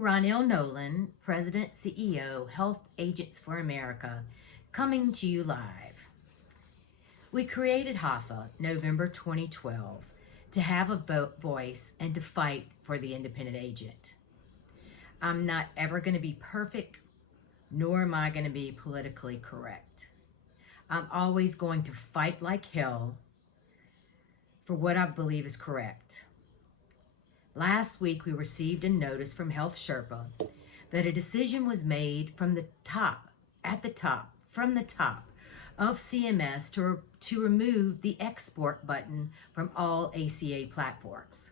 Ronell Nolan, President, CEO, Health Agents for America, coming to you live. We created HAFA November 2012 to have a voice and to fight for the independent agent. I'm not ever going to be perfect, nor am I going to be politically correct. I'm always going to fight like hell for what I believe is correct. Last week, we received a notice from Health Sherpa that a decision was made from the top of CMS to remove the export button from all ACA platforms,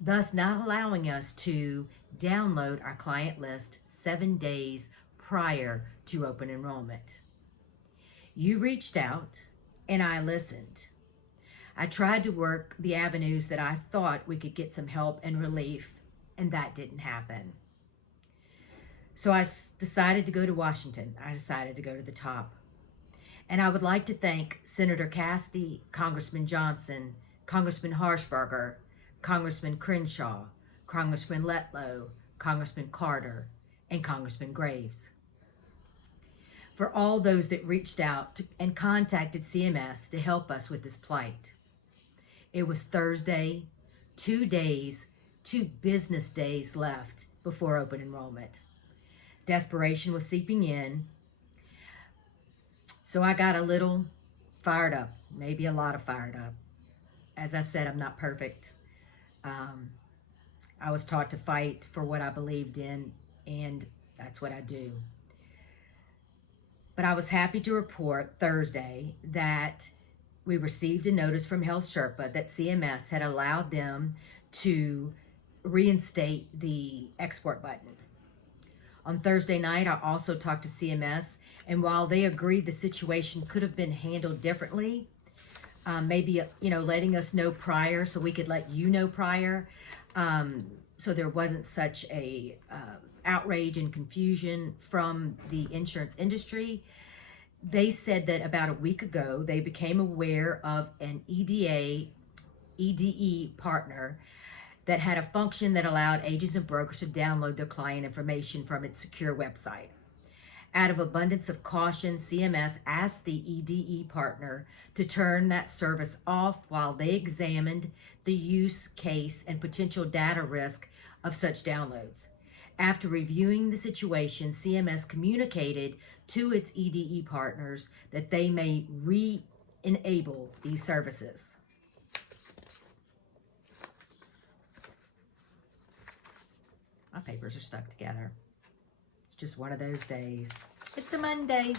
thus not allowing us to download our client list 7 days prior to open enrollment. You reached out and I listened. I tried to work the avenues that I thought we could get some help and relief, and that didn't happen. So I decided to go to Washington. I decided to go to the top. And I would like to thank Senator Cassidy, Congressman Johnson, Congressman Harshberger, Congressman Crenshaw, Congressman Letlow, Congressman Carter, and Congressman Graves for all those that reached out and contacted CMS to help us with this plight. It was Thursday, 2 business days left before open enrollment. Desperation was seeping in, so I got a little fired up, maybe a lot of fired up. As I said, I'm not perfect. I was taught to fight for what I believed in, and that's what I do. But I was happy to report Thursday that we received a notice from Health Sherpa that CMS had allowed them to reinstate the export button. On Thursday night, I also talked to CMS, and while they agreed the situation could have been handled differently, maybe letting us know prior so we could let you know prior, so there wasn't such a outrage and confusion from the insurance industry. They said that about a week ago, they became aware of an EDE partner that had a function that allowed agents and brokers to download their client information from its secure website. Out of abundance of caution, CMS asked the EDE partner to turn that service off while they examined the use case and potential data risk of such downloads. After reviewing the situation, CMS communicated to its EDE partners that they may re-enable these services. My papers are stuck together. It's just one of those days. It's a Monday.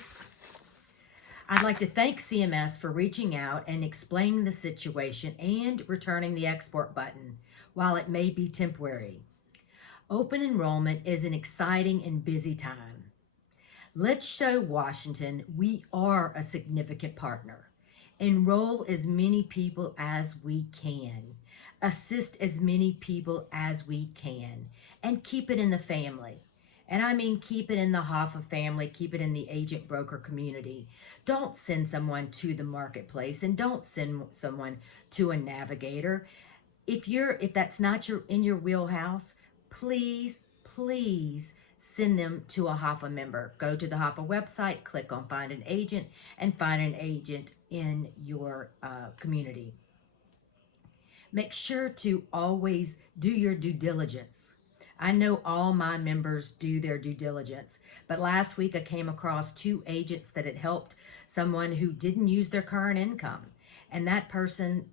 I'd like to thank CMS for reaching out and explaining the situation and returning the export button, while it may be temporary. Open enrollment is an exciting and busy time. Let's show Washington we are a significant partner. Enroll as many people as we can. Assist as many people as we can. And keep it in the family. And I mean keep it in the HAFA family, keep it in the agent broker community. Don't send someone to the marketplace, and don't send someone to a navigator. If that's not in your wheelhouse, please send them to a HAFA member. Go to the HAFA website, click on Find an Agent, and find an agent in your community. Make sure to always do your due diligence. I know all my members do their due diligence, but last week I came across 2 agents that had helped someone who didn't use their current income. And that person,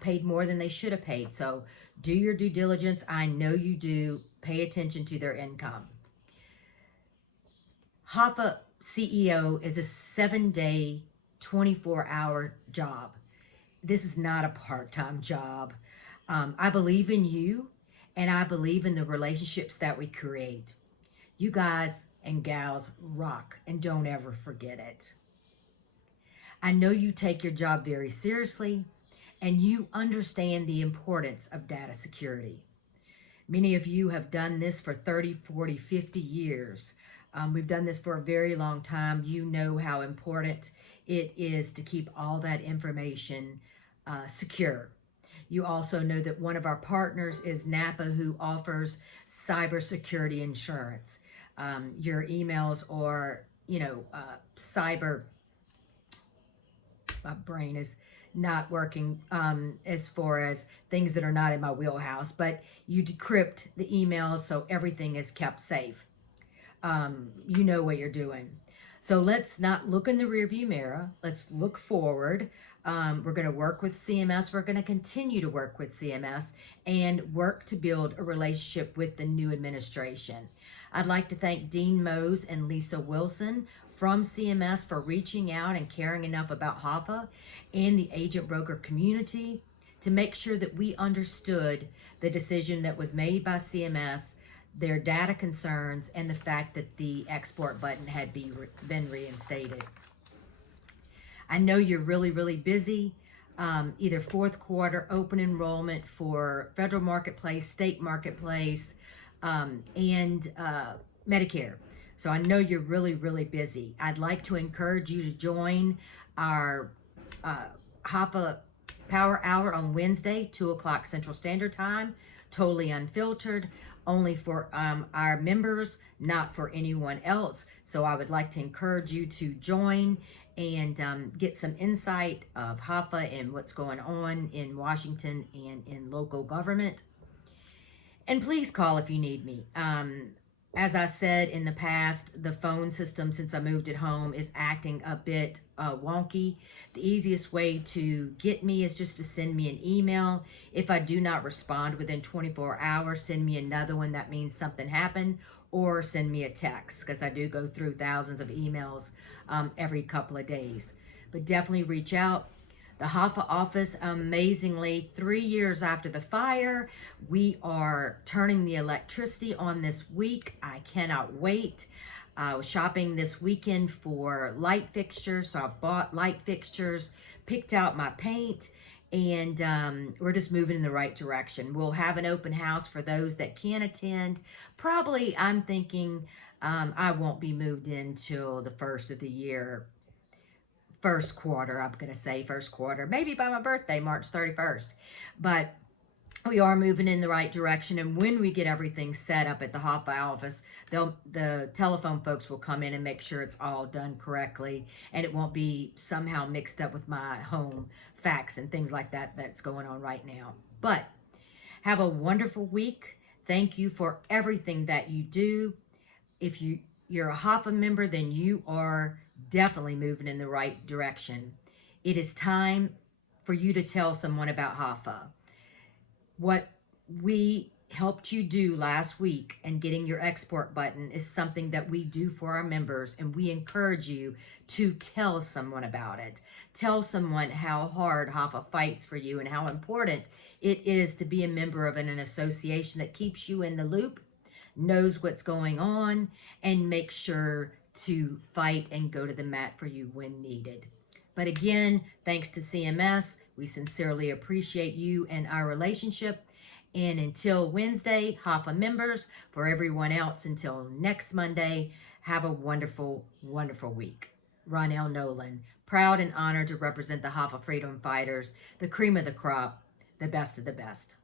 paid more than they should have paid. So do your due diligence. I know you do. Pay attention to their income. HAFA CEO is a 7-day, 24-hour job. This is not a part-time job. I believe in you, and I believe in the relationships that we create. You guys and gals rock, and don't ever forget it. I know you take your job very seriously, and you understand the importance of data security. Many of you have done this for 30, 40, 50 years. We've done this for a very long time. You know how important it is to keep all that information secure. You also know that one of our partners is Napa, who offers cybersecurity insurance. Your emails or, cyber, my brain is not working as far as things that are not in my wheelhouse, but you decrypt the emails so everything is kept safe. You know what you're doing. So let's not look in the rearview mirror. Let's look forward. We're going to work with CMS. We're going to continue to work with CMS and work to build a relationship with the new administration. I'd like to thank Dean Mose and Lisa Wilson from CMS for reaching out and caring enough about HAFA and the agent broker community to make sure that we understood the decision that was made by CMS, their data concerns, and the fact that the export button had been reinstated. I know you're really, really busy. Either fourth quarter open enrollment for federal marketplace, state marketplace, and Medicare. So I know you're really, really busy. I'd like to encourage you to join our HAFA Power Hour on Wednesday, 2 o'clock Central Standard Time, totally unfiltered, only for our members, not for anyone else. So I would like to encourage you to join and get some insight of HAFA and what's going on in Washington and in local government. And please call if you need me. As I said in the past, the phone system, since I moved it home, is acting a bit wonky. The easiest way to get me is just to send me an email. If I do not respond within 24 hours, send me another one. That means something happened. Or send me a text, because I do go through thousands of emails every couple of days. But definitely reach out. The HAFA office, amazingly, 3 years after the fire, we are turning the electricity on this week. I cannot wait. I was shopping this weekend for light fixtures, so I've bought light fixtures, picked out my paint, and we're just moving in the right direction. We'll have an open house for those that can attend. Probably, I'm thinking I won't be moved in till the first of the year. First quarter, I'm going to say first quarter, maybe by my birthday, March 31st. But we are moving in the right direction. And when we get everything set up at the HAFA office, the telephone folks will come in and make sure it's all done correctly. And it won't be somehow mixed up with my home fax and things like that that's going on right now. But have a wonderful week. Thank you for everything that you do. If you're a HAFA member, then you are definitely moving in the right direction. It is time for you to tell someone about HAFA. What we helped you do last week and getting your export button is something that we do for our members, and we encourage you to tell someone about it. Tell someone how hard HAFA fights for you and how important it is to be a member of an association that keeps you in the loop, knows what's going on, and makes sure to fight and go to the mat for you when needed. But again, thanks to CMS, we sincerely appreciate you and our relationship. And until Wednesday, HAFA members, for everyone else, until next Monday, have a wonderful, wonderful week. Ronell Nolan, proud and honored to represent the HAFA Freedom Fighters, the cream of the crop, the best of the best.